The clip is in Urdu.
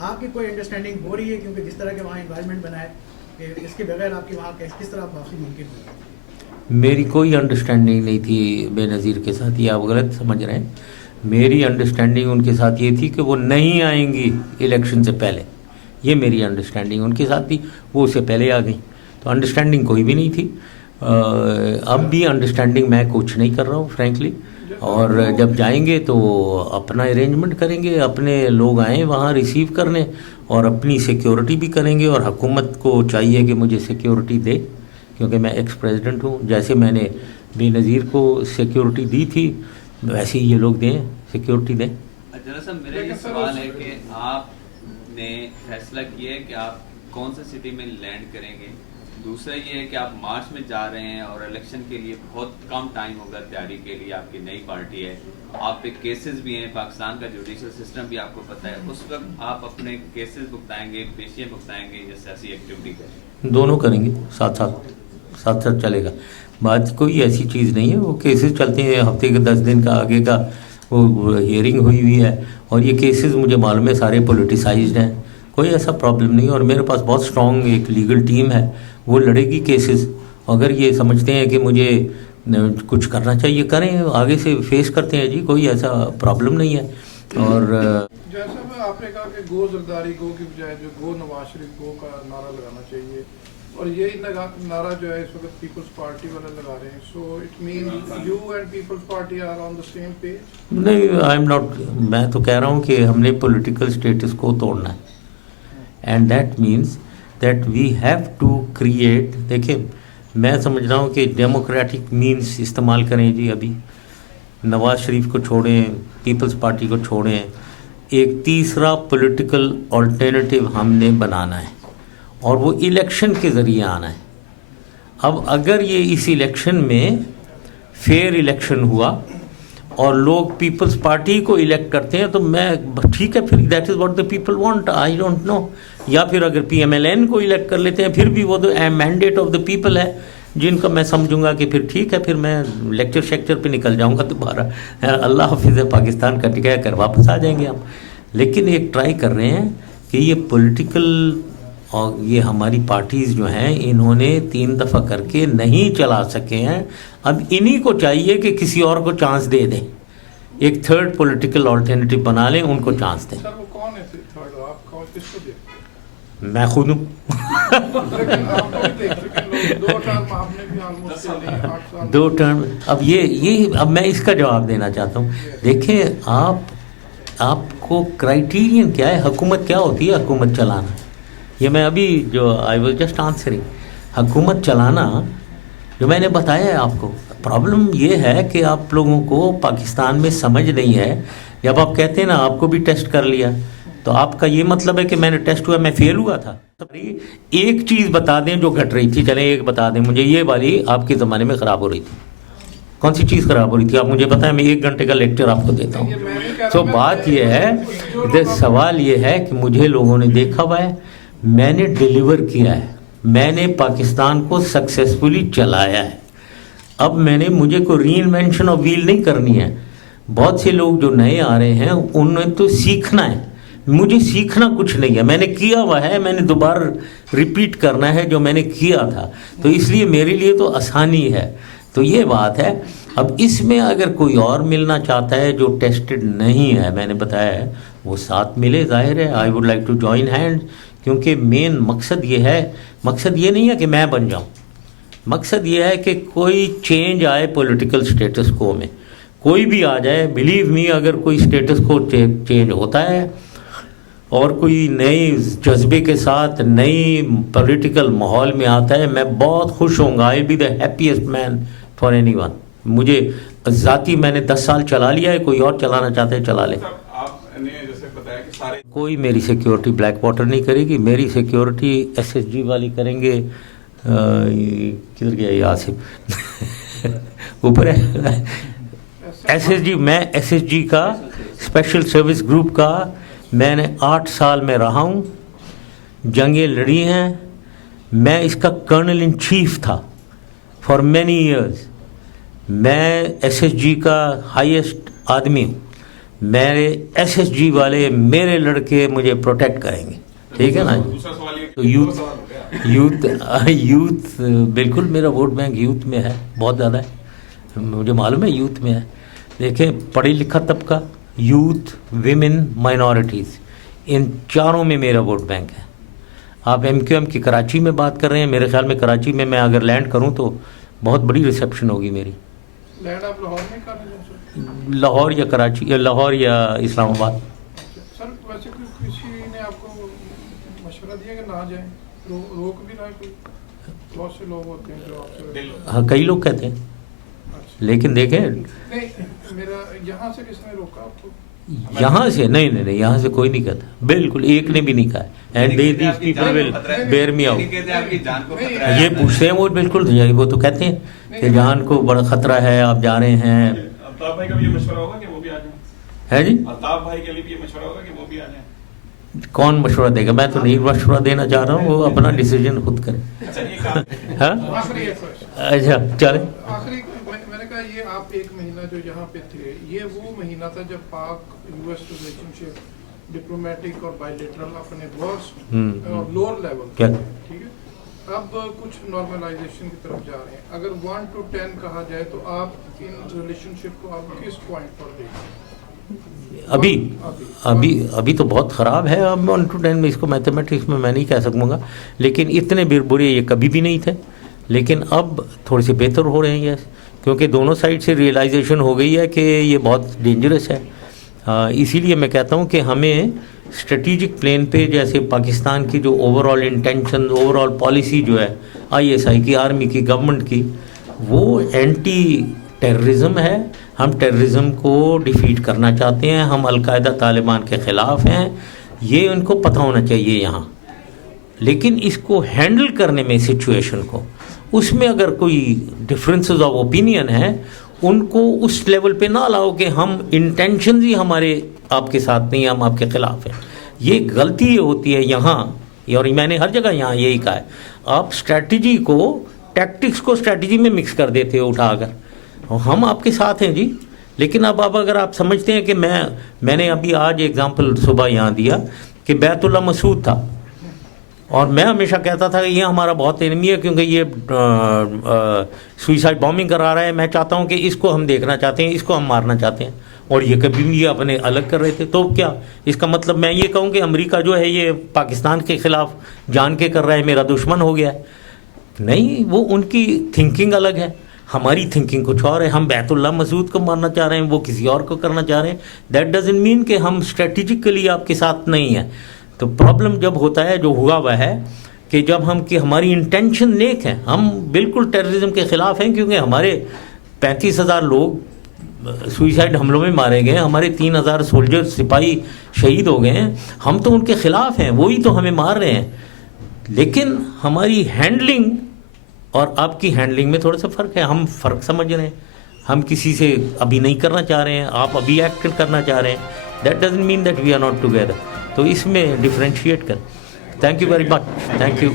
آپ کی کوئی انڈرسٹینڈنگ ہو رہی ہے کیونکہ جس طرح کے وہاں انوائرمنٹ بنا ہے کہ اس کے بغیر آپ کی وہاں کس طرح واپسی ممکن ہوگی؟ میری کوئی انڈرسٹینڈنگ نہیں تھی بے نظیر کے ساتھ, یہ آپ غلط سمجھ رہے ہیں. میری انڈرسٹینڈنگ ان کے ساتھ یہ تھی کہ وہ نہیں آئیں گی الیکشن سے پہلے, یہ میری انڈرسٹینڈنگ ان کے ساتھ تھی. وہ اس سے پہلے آ گئیں, تو انڈرسٹینڈنگ کوئی بھی نہیں تھی. اب بھی انڈرسٹینڈنگ میں کچھ نہیں کر رہا ہوں فرینکلی, اور جب جائیں گے تو اپنا ارینجمنٹ کریں گے, اپنے لوگ آئیں وہاں ریسیو کرنے, اور اپنی سیکیورٹی بھی کریں گے. اور حکومت کو چاہیے کہ مجھے سیکیورٹی دے, کیونکہ میں ایکس پریزیڈنٹ ہوں. جیسے میں نے بے نظیر کو سیکیورٹی دی تھی ویسے ہی یہ لوگ دیں, سیکیورٹی دیں. جنرل صاحب میرا یہ سوال ہے کہ آپ نے فیصلہ کیا ہے کہ آپ کون سے سٹی میں لینڈ کریں گے. دوسرا یہ ہے کہ آپ مارچ میں جا رہے ہیں اور الیکشن کے لیے بہت کم ٹائم ہوگا تیاری کے لیے, آپ کی نئی پارٹی ہے, آپ پہ کیسز بھی ہیں, پاکستان کا جوڈیشل سسٹم بھی آپ کو پتہ ہے. اس وقت آپ اپنے کیسز بھگتائیں گے, پیشیاں بھگتائیں گے یا سیاسی ایکٹیویٹی کریں؟ دونوں کریں گے, ساتھ ساتھ چلے گا. بات کوئی ایسی چیز نہیں ہے, وہ کیسز چلتے ہیں ہفتے کے 10 دن کا آگے کا وہ ہیئرنگ ہوئی ہے, اور یہ کیسز مجھے معلوم ہے سارے پولیٹیسائزڈ ہیں, کوئی ایسا پرابلم نہیں. اور میرے پاس بہت اسٹرانگ ایک لیگل ٹیم ہے, وہ لڑے گی کیسز. اگر یہ سمجھتے ہیں کہ مجھے کچھ کرنا چاہیے کریں, آگے سے فیس کرتے ہیں جی, کوئی ایسا پرابلم نہیں ہے. اور جیسا میں آپ نے کہا کہ گو زرداری گو کی بجائے جو گو نواز شریف گو کا نعرہ لگانا چاہیے, اور یہی نعرہ جو ہے اس وقت پیپلز پارٹی والے لگا رہے ہیں, so it mean you and Peoples Party are on the same page? نہیں, آئی ایم ناٹ. میں تو کہہ رہا ہوں کہ ہم نے پولیٹیکل اسٹیٹس کو توڑنا ہے, and that means that we have to create. دیکھیں میں سمجھ رہا ہوں کہ ڈیموکریٹک مینس استعمال کریں جی. ابھی نواز شریف کو چھوڑیں, پیپلز پارٹی کو چھوڑیں, ایک تیسرا پولیٹیکل آلٹرنیٹیو ہم نے بنانا ہے, اور وہ الیکشن کے ذریعے آنا ہے. اب اگر یہ اس الیکشن میں فیئر الیکشن ہوا اور لوگ پیپلز پارٹی کو الیکٹ کرتے ہیں تو میں ٹھیک ہے, پھر that is what the people want, I don't know. یا پھر اگر پی ایم ایل این کو الیکٹ کر لیتے ہیں پھر بھی وہ تو مینڈیٹ آف دا پیپل ہے, جن کا میں سمجھوں گا کہ پھر ٹھیک ہے, پھر میں لیکچر شیکچر پہ نکل جاؤں گا دوبارہ. اللہ حافظ پاکستان کا ٹکا کر واپس آ جائیں گے ہم. لیکن ایک ٹرائی کر رہے ہیں کہ یہ پولیٹیکل, اور یہ ہماری پارٹیز جو ہیں انہوں نے 3 دفعہ کر کے نہیں چلا سکے ہیں. اب انہی کو چاہیے کہ کسی اور کو چانس دے دیں, ایک تھرڈ پولیٹیکل آلٹرنیٹیو بنا لیں, ان کو چانس دیں. سر وہ کون ہے تھرڈ, آپ کس کو دیکھتے ہیں؟ میں خود ہوں. لیکن آپ کو بھی دیکھ چکے لوگ, 2 ٹرم آپ نے بھی آلموسٹ چلی, 8 سال 2 ٹرم. اب اب میں اس کا جواب دینا چاہتا ہوں. دیکھیں آپ کو کرائیٹیرین کیا ہے, حکومت کیا ہوتی ہے, حکومت چلانا. یہ میں ابھی جو آئی واز جسٹ آنسرنگ, حکومت چلانا جو میں نے بتایا ہے آپ کو. پرابلم یہ ہے کہ آپ لوگوں کو پاکستان میں سمجھ نہیں ہے. جب آپ کہتے ہیں نا آپ کو بھی ٹیسٹ کر لیا, تو آپ کا یہ مطلب ہے کہ میں نے ٹیسٹ ہوا میں فیل ہوا تھا. ایک چیز بتا دیں جو گھٹ رہی تھی, چلیں ایک بتا دیں مجھے, یہ والی آپ کے زمانے میں خراب ہو رہی تھی. کون سی چیز خراب ہو رہی تھی آپ مجھے بتائیں, میں 1 گھنٹے کا لیکچر آپ کو دیتا ہوں. تو بات یہ ہے, سوال یہ ہے کہ مجھے لوگوں نے دیکھا ہوا ہے, میں نے ڈیلیور کیا ہے, میں نے پاکستان کو سکسیسفلی چلایا ہے. اب مجھے کوئی ری انوینشن آف ویل نہیں کرنی ہے. بہت سے لوگ جو نئے آ رہے ہیں انہیں تو سیکھنا ہے, مجھے سیکھنا کچھ نہیں ہے, میں نے کیا ہوا ہے, میں نے دوبارہ ریپیٹ کرنا ہے جو میں نے کیا تھا. تو اس لیے میرے لیے تو آسانی ہے. تو یہ بات ہے. اب اس میں اگر کوئی اور ملنا چاہتا ہے جو ٹیسٹڈ نہیں ہے, میں نے بتایا ہے وہ ساتھ ملے, ظاہر ہے I would like to join hand. کیونکہ مین مقصد یہ ہے, مقصد یہ نہیں ہے کہ میں بن جاؤں, مقصد یہ ہے کہ کوئی چینج آئے پولیٹیکل سٹیٹس کو میں, کوئی بھی آ جائے. بلیو می, اگر کوئی سٹیٹس کو چینج ہوتا ہے اور کوئی نئی جذبے کے ساتھ نئی پولیٹیکل ماحول میں آتا ہے, میں بہت خوش ہوں گا. I be the happiest man for anyone. مجھے ذاتی میں نے 10 سال چلا لیا ہے, کوئی اور چلانا چاہتا ہے چلا لے. کوئی میری سیکیورٹی بلیک واٹر نہیں کرے گی, میری سیکیورٹی SSG والی کریں گے. کدھر گیا یہ آصف اوپر ہے SSG. میں SSG کا اسپیشل سروس گروپ کا میں نے 8 سال میں رہا ہوں, جنگیں لڑی ہیں. میں اس کا کرنل ان چیف تھا فار مینی ایئرز. میں SSG کا ہائیسٹ آدمی ہوں. میرے SSG والے میرے لڑکے مجھے پروٹیکٹ کریں گے, ٹھیک ہے نا. تو یوتھ بالکل میرا ووٹ بینک یوتھ میں ہے, بہت زیادہ ہے, مجھے معلوم ہے یوتھ میں ہے. دیکھیں پڑھی لکھا طبقہ, یوتھ, ویمن, مائنورٹیز, ان چاروں میں میرا ووٹ بینک ہے. آپ MQM کی کراچی میں بات کر رہے ہیں, میرے خیال میں کراچی میں میں اگر لینڈ کروں تو بہت بڑی ریسیپشن ہوگی میری. لینڈ آپ لاہور میں کر رہے ہیں لاہور یا کراچی یا لاہور یا اسلام آباد. سر ویسے کسی نے آپ کو مشورہ دیا کہ نہ جائیں, روک بھی رہا ہے کوئی؟ بہت سے لوگ ہوتے ہیں جو آپ سے, ہاں کئی لوگ کہتے ہیں, لیکن دیکھیں نہیں میرا یہاں سے کس نے روکا آپ کو؟ یہاں سے نہیں, یہاں سے کوئی نہیں کہتا, بالکل ایک نے بھی نہیں کہا. And these people will bear me out. یہ پوچھتے ہیں وہ, بالکل وہ تو کہتے ہیں کہ جان کو بڑا خطرہ ہے, آپ جا رہے ہیں. الطاف بھائی کا بھی یہ مشورہ ہوگا کہ وہ بھی آ جائیں, ہے جی, الطاف بھائی کے لیے بھی یہ مشورہ ہوگا کہ وہ بھی آ جائیں. کون مشورہ دے گا؟ میں تو نہیں مشورہ دینا چاہ رہا ہوں, وہ اپنا ڈیسیجن خود کرے. ہاں اچھا چلے. آخری میں نے کہا یہ آپ ایک مہینہ جو یہاں پہ تھے, یہ وہ مہینہ تھا جب پاک US ریلیشن شپ ڈپلومیٹک اور بائیلیٹرل اپنے ورسٹ اور لوور لیول, ٹھیک ہے. اب کچھ نارملائزیشن کی طرف جا رہے ہیں. اگر 1 to 10 کہا جائے تو آپ ان ریلیشن شپ کو آپ کس پوائنٹ پر دیکھیں؟ ابھی تو بہت خراب ہے. اب 1 to 10 میں اس کو میتھمیٹکس میں نہیں کہہ سکوں گا, لیکن اتنے برے یہ کبھی بھی نہیں تھے. لیکن اب تھوڑے سے بہتر ہو رہے ہیں یہ, کیونکہ دونوں سائڈ سے ریئلائزیشن ہو گئی ہے کہ یہ بہت ڈینجرس ہے. اسی لیے میں کہتا ہوں کہ ہمیں اسٹریٹجک پلین پہ جیسے پاکستان کی جو over all intention, over all policy جو ہے ISI کی, آرمی کی, گورنمنٹ کی, وہ اینٹی ٹیررزم ہے. ہم ٹیررزم کو ڈیفیٹ کرنا چاہتے ہیں, ہم القاعدہ طالبان کے خلاف ہیں, یہ ان کو پتہ ہونا چاہیے یہاں. لیکن اس کو ہینڈل کرنے میں سچویشن کو, اس میں اگر کوئی ڈفرینسز آف اوپینین ہے ان کو اس لیول پہ نہ لاؤ کہ ہم انٹینشنز ہی ہمارے آپ کے ساتھ نہیں, ہم آپ کے خلاف ہیں. یہ غلطی ہوتی ہے یہاں, اور میں نے ہر جگہ یہاں یہی کہا ہے, آپ اسٹریٹجی کو, ٹیکٹکس کو اسٹریٹجی میں مکس کر دیتے ہو اٹھا کر. ہم آپ کے ساتھ ہیں جی, لیکن اب اگر آپ سمجھتے ہیں کہ میں نے ابھی آج ایگزامپل صبح یہاں دیا کہ بیت اللہ مسعود تھا, اور میں ہمیشہ کہتا تھا کہ یہ ہمارا بہت انمی ہے کیونکہ یہ سوئسائڈ بامبنگ کرا رہا ہے. میں چاہتا ہوں کہ اس کو ہم دیکھنا چاہتے ہیں, اس کو ہم مارنا چاہتے ہیں, اور یہ کبھی بھی یہ اپنے الگ کر رہے تھے. تو کیا اس کا مطلب میں یہ کہوں کہ امریکہ جو ہے یہ پاکستان کے خلاف جان کے کر رہا ہے, میرا دشمن ہو گیا ہے؟ نہیں, وہ ان کی تھنکنگ الگ ہے, ہماری تھنکنگ کچھ اور ہے. ہم بیت اللہ مسعود کو مارنا چاہ رہے ہیں, وہ کسی اور کو کرنا چاہ رہے ہیں. دیٹ ڈزنٹ مین کہ ہم اسٹریٹجکلی آپ کے ساتھ نہیں ہیں. تو پرابلم جب ہوتا ہے, جو ہوا ہوا ہے کہ جب ہماری انٹینشن نیک ہے, ہم بالکل ٹیررزم کے خلاف ہیں, کیونکہ ہمارے 35,000 لوگ سوئسائڈ حملوں میں مارے گئے ہیں, ہمارے 3,000 سولجر سپاہی شہید ہو گئے ہیں, ہم تو ان کے خلاف ہیں, وہی تو ہمیں مار رہے ہیں. لیکن ہماری ہینڈلنگ اور آپ کی ہینڈلنگ میں تھوڑا سا فرق ہے. ہم فرق سمجھ رہے ہیں, ہم کسی سے ابھی نہیں کرنا چاہ رہے ہیں, آپ ابھی ایکٹ کرنا چاہ رہے ہیں. That doesn't mean that we are not together. تو اس میں ڈفرینشیٹ کر. Thank you very much. Thank you.